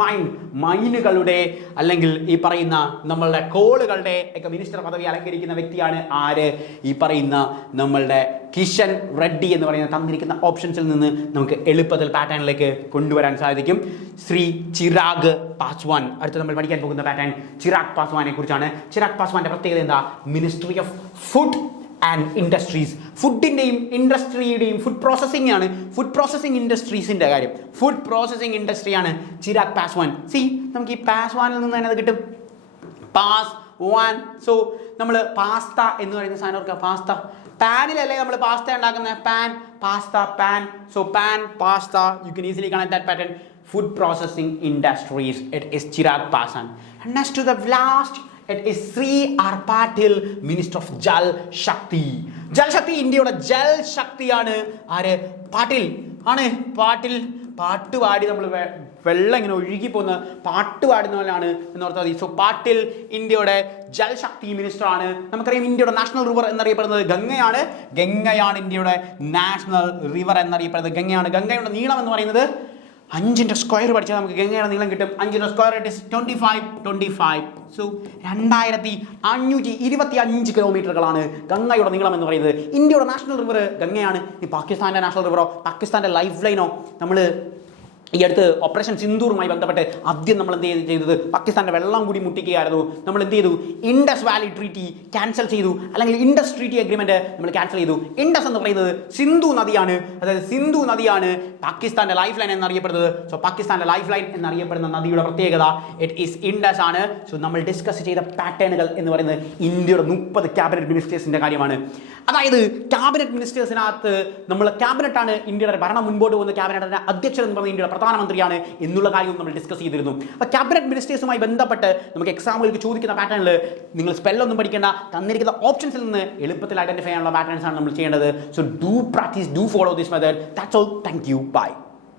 മൈനുകളുടെ അല്ലെങ്കിൽ ഈ പറയുന്ന നമ്മളുടെ കോളുകളുടെ ഒക്കെ മിനിസ്റ്റർ പദവി അലങ്കരിക്കുന്ന വ്യക്തിയാണ് ആര്? ഈ പറയുന്ന നമ്മളുടെ കിഷൻ റെഡ്ഡി എന്ന് പറയുന്ന തന്നിരിക്കുന്ന ഓപ്ഷൻസിൽ നിന്ന് നമുക്ക് എളുപ്പത്തിൽ പാറ്റേണിലേക്ക് കൊണ്ടുവരാൻ സാധിക്കും. ശ്രീ ചിരാഗ് പാസ്വാൻ. അടുത്ത് നമ്മൾ പഠിക്കാൻ പോകുന്ന പാറ്റേൺ ചിരാഗ് പാസ്വാനെ കുറിച്ചാണ്. ചിരാഗ് പാസ്വാന്റെ പ്രത്യേകത എന്താ? Ministry of food and industries. ഫുഡിൻ്റെയും ഇൻഡസ്ട്രിയുടെയും ഫുഡ് പ്രോസസ്സിംഗ് ആണ്. ഫുഡ് പ്രോസസ്സിംഗ് ഇൻഡസ്ട്രീസിൻ്റെ കാര്യം. ഫുഡ് പ്രോസസ്സിംഗ് ഇൻഡസ്ട്രിയാണ് ചിരാഗ് പാസ്വാൻ. നമുക്ക് ഈ പാസ്വാനിൽ നിന്ന് തന്നെ അത് കിട്ടും. പാസ്വാൻ. സോ നമ്മൾ പാസ്ത എന്ന് പറയുന്ന സാധനം ഓർക്കുക. പാസ്ത പാനിലല്ലേ നമ്മൾ പാസ്ത ഉണ്ടാക്കുന്നത്? Pan, pasta, pan. So pan, pasta. U can easily connect that pattern. Food processing industries. It is Chirag Paswan. And next to the last, it is Sri R. Patil, Minister of Jal Shakti. Jal Shakti ഇന്ത്യയുടെ ജൽ ശക്തിയാണ്. ആര്? പാട്ടിൽ ആണ്. പാട്ടിൽ പാട്ട് പാടി നമ്മൾ വെള്ളം ഇങ്ങനെ ഒഴുകി പോകുന്ന പാട്ട് പാടുന്ന പോലെയാണ് എന്നോർത്താൽ മതി. സോ പാട്ടിൽ ഇന്ത്യയുടെ ജൽശക്തി മിനിസ്റ്റർ ആണ്. നമുക്കറിയാം ഇന്ത്യയുടെ നാഷണൽ റിവർ എന്നറിയപ്പെടുന്നത് ഗംഗയാണ്. ഗംഗയാണ് ഇന്ത്യയുടെ നാഷണൽ റിവർ എന്നറിയപ്പെടുന്നത്. ഗംഗയാണ്. ഗംഗയുടെ നീളം എന്ന് പറയുന്നത് 5 സ്ക്വയർ പഠിച്ചാൽ നമുക്ക് ഗംഗയുടെ നീളം കിട്ടും. 5 സ്ക്വയർ ഇറ്റ് ഇസ് 25. സോ 2525 കിലോമീറ്ററുകളാണ് ഗംഗയുടെ നീളം എന്ന് പറയുന്നത്. ഇന്ത്യയുടെ നാഷണൽ റിവർ ഗംഗയാണ്. ഈ പാകിസ്ഥാൻ്റെ നാഷണൽ റിവറോ പാകിസ്ഥാൻ്റെ ലൈഫ് ലൈനോ നമ്മൾ ഈ അടുത്ത് ഓപ്പറേഷൻ സിന്ദൂറുമായി ബന്ധപ്പെട്ട് ആദ്യം നമ്മൾ എന്ത് ചെയ്തത്? പാകിസ്ഥാൻ്റെ വെള്ളം കൂടി മുട്ടിക്കുകയായിരുന്നു. നമ്മൾ എന്ത് ചെയ്തു? ഇൻഡസ് വാലി ട്രീറ്റി ക്യാൻസൽ ചെയ്തു, അല്ലെങ്കിൽ ഇൻഡസ് ട്രീറ്റി അഗ്രിമെന്റ് നമ്മൾ ക്യാൻസൽ ചെയ്തു. ഇൻഡസ് എന്ന് പറയുന്നത് സിന്ധു നദിയാണ്. അതായത് സിന്ധു നദിയാണ് പാകിസ്ഥാൻ്റെ ലൈഫ് ലൈൻ എന്നറിയപ്പെടുന്നത്. സോ പാകിസ്ഥാൻ്റെ ലൈഫ് ലൈൻ എന്നറിയപ്പെടുന്ന നദിയുടെ പ്രത്യേകത ഇറ്റ് ഈസ് ഇൻഡസ് ആണ്. സോ നമ്മൾ ഡിസ്കസ് ചെയ്ത പാറ്റേണുകൾ എന്ന് പറയുന്നത് ഇന്ത്യയുടെ 30 ക്യാബിനറ്റ് മിനിസ്റ്റേഴ്സിൻ്റെ കാര്യമാണ്. അതായത് ക്യാബിനറ്റ് മിനിസ്റ്റേഴ്സിനകത്ത് നമ്മൾ ക്യാബിനറ്റാണ് ഇന്ത്യയുടെ ഭരണം മുൻപോട്ട് പോകുന്ന ക്യാബിനറ്റിന്റെ അധ്യക്ഷൻ എന്ന് പറയുന്നത് ഇന്ത്യയുടെ പ്രധാനമന്ത്രിയാണ് എന്നുള്ള കാര്യവും നമ്മൾ ഡിസ്കസ് ചെയ്തിരുന്നു. അപ്പോൾ ക്യാബിനറ്റ് മിനിസ്റ്റേഴ്സുമായി ബന്ധപ്പെട്ട് നമുക്ക് എക്സാമുകൾക്ക് ചോദിക്കുന്ന പാറ്റേണിൽ നിങ്ങൾ സ്പെല്ലൊന്നും പഠിക്കേണ്ട, തന്നിരിക്കുന്ന ഓപ്ഷൻസിൽ നിന്ന് എളുപ്പത്തിൽ ഐഡന്റിഫൈ ചെയ്യാനുള്ള പാറ്റേൺസ് ആണ് നമ്മൾ ചെയ്യേണ്ടത്. So do practice, do follow this method. That's all. Thank you. By.